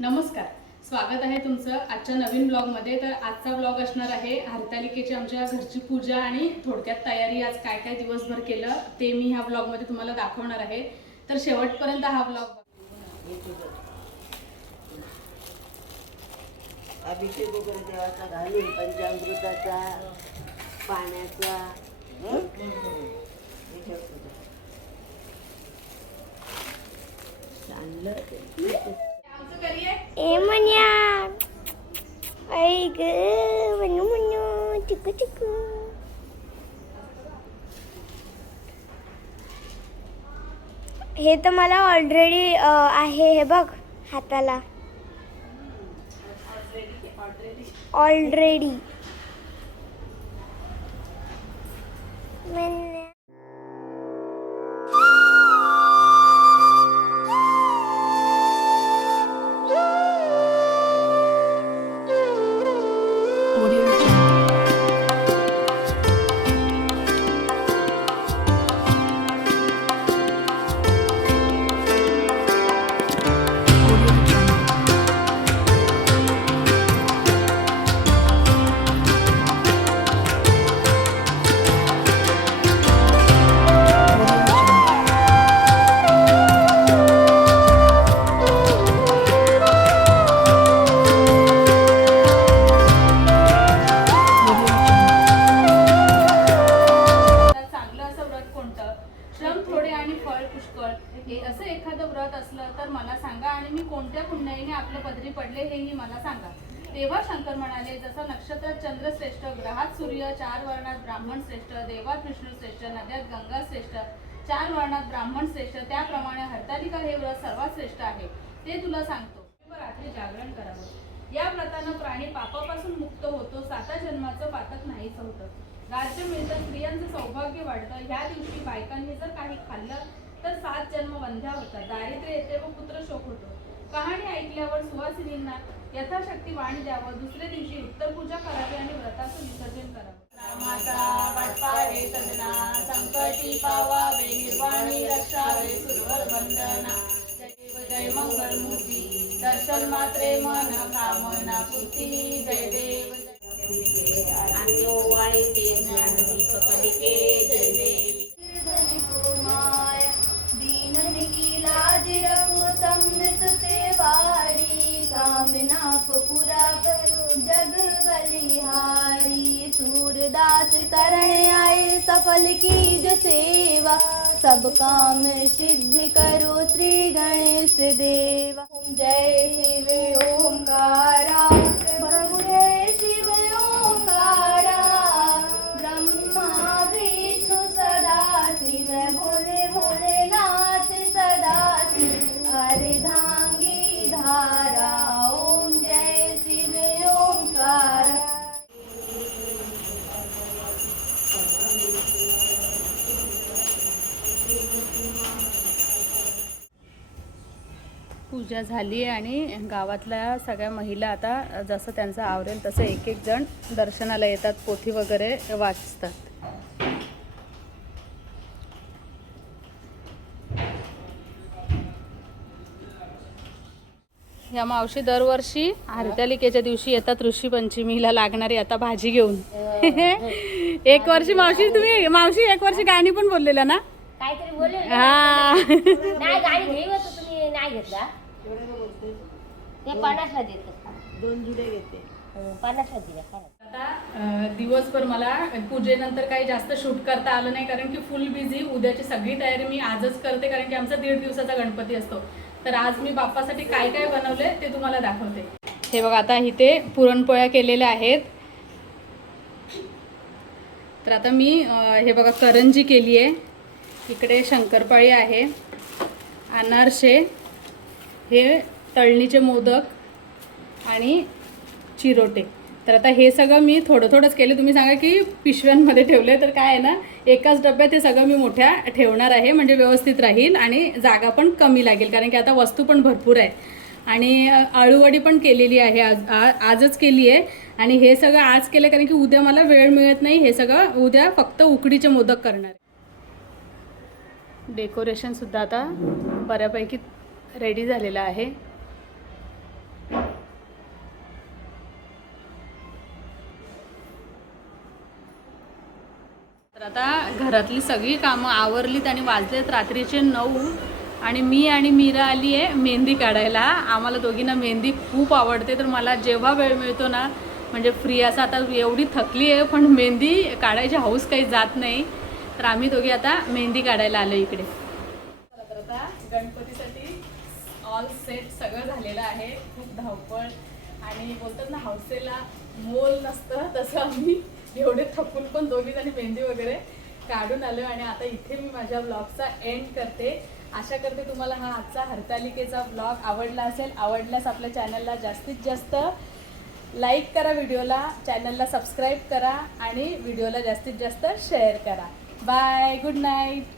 नमस्कार. स्वागत आहे तुमचं आजच्या नवीन ब्लॉगमध्ये. तर आजचा ब्लॉग असणार आहे हरतालिकेची आमच्या घरची पूजा आणि थोडक्यात तयारी. आज काय काय दिवसभर केलं ते मी ह्या ब्लॉगमध्ये तुम्हाला दाखवणार आहे. तर शेवटपर्यंत हा ब्लॉग अभिषेक वगैरे देवाचा घालून पंचामृताचा पाण्याचा आई ग मनू मनू चिकू चिकू हे तर मला ऑलरेडी आहे हे बघ हाताला ऑलरेडी आणि फळ पुष्कळ. हे असं एखादं व्रत असलं तर मला सांगा आणि मी कोणत्या पुण्याईने आपलं पदरी पडले हेही मला सांगा. तेव्हा शंकर म्हणाले जसं नक्षत्रात चंद्र श्रेष्ठ ग्रहात सूर्य चार वर्णात ब्राह्मण श्रेष्ठ देवात विष्णू श्रेष्ठ नद्यात गंगा श्रेष्ठ चार वर्णात ब्राह्मण श्रेष्ठ त्याप्रमाणे हरतालिका हे व्रत सर्वात श्रेष्ठ आहे. ते तुला सांगतो. रात्री जागरण करावं. या व्रतानं प्राणी पापापासून मुक्त होतो साता जन्माचं पातक नाहीच होतं. राज्य मिळतं स्त्रियांचं सौभाग्य वाढतं. ह्या दिवशी बायकांनी जर काही खाल्लं तर सात जन्म वंध्या होतात. दारिद्र्य येते व पुत्र शोक होतो. कहाणी ऐकल्यावर सुवासिनींना यथाशक्ती वाणी द्यावं. दुसऱ्या दिवशी उत्तर पूजा करावी आणि व्रताचं विसर्जन करावं. संकटी पावावे निर्वाणी रक्षावे सुरवर वंदना. जय जय मंगल मूर्ती दर्शन मात्रे मन कामना पुती जय. देव देवी माय दीन लाज रखो समृत ते को पूरा करो, जग बलिहारी। सूरदास शरण आए, सफल की जो सेवा। सब काम सिद्ध करो, श्री गणेश देवा। जय शिव, ओंकारा। पूजा झाली आहे आणि गावातल्या सगळ्या महिला आता जसं त्यांचं आवरेल तसं एक एक जण दर्शनाला येतात पोथी वगैरे वाचतात. या मावशी दरवर्षी हरतालिकेच्या दिवशी येतात ऋषी पंचमीला लागणारी आता भाजी घेऊन. एक वर्षी मावशी तुम्ही मावशी एक वर्षी गाणी पण बोललेल्या ना? काहीतरी बोलले हा. ते पन्नासला देतो. दोन घेते. हं, पन्नासला आता दिवसभर मला पूजेनंतर काही जास्त शूट करता आलं नाही कारण की फुल बिझी उद्याची सगळी तयारी मी आजच करते कारण की आमचा दीड दिवसाचा गणपती असतो. तर आज मी बाप्पासाठी काय काय बनवले ते तुम्हाला दाखवते. हे बघा आता इथे पुरणपोळ्या केलेल्या आहेत. तर आता मी हे बघा करंजी केली आहे इकडे शंकरपाळी आहे. अनारसे. हे तळणीचे मोदक आणि चिरोटे. तर आता हे सगळं मी थोडं थोडंच केलं. तुम्ही सांगा की पिशव्यांमध्ये ठेवले तर काय आहे ना एकाच डब्यात हे सगळं मी मोठ्या ठेवणार आहे म्हणजे व्यवस्थित राहील आणि जागा पण कमी लागेल कारण की आता वस्तू पण भरपूर आहे. आणि आळूवडी पण केलेली आहे आज आजच केली आहे. आणि हे सगळं आज केलं कारण की उद्या मला वेळ मिळत नाही हे सगळं उद्या फक्त उकडीचे मोदक करणार आहे. डेकोरेशनसुद्धा आता बऱ्यापैकी रेडी झालेला आहे. तर आता घरातली सगळी कामं आवरलीत आणि वाजलेत रात्रीचे नऊ. आणि मी आणि मीरा आली आहे मेहंदी काढायला. आम्हाला दोघींना मेहंदी खूप आवडते तर मला जेव्हा वेळ मिळतो ना म्हणजे फ्री असं आता एवढी थकली आहे पण मेहंदी काढायची हाऊस काही जात नाही. तर आम्ही दोघी आता मेहंदी काढायला आलो इकडे. गणपतीसाठी ऑल सेट सगळं झालेलं आहे. खूप धावपळ. आणि बोलतात ना हौसेला मोल नसतं तसं आम्ही एवढे थकून पण दोघी जणी मेहंदी वगैरे काढून आलो आणि आता इथे मी माझ्या ब्लॉगचा एंड करते. आशा करते तुम्हाला हा आजचा हरतालिकेचा ब्लॉग आवडला असेल. आवडल्यास आपल्या चॅनलला जास्तीत जास्त लाईक करा व्हिडिओला चॅनलला सबस्क्राईब करा आणि व्हिडिओला जास्तीत जास्त शेअर करा. Bye good night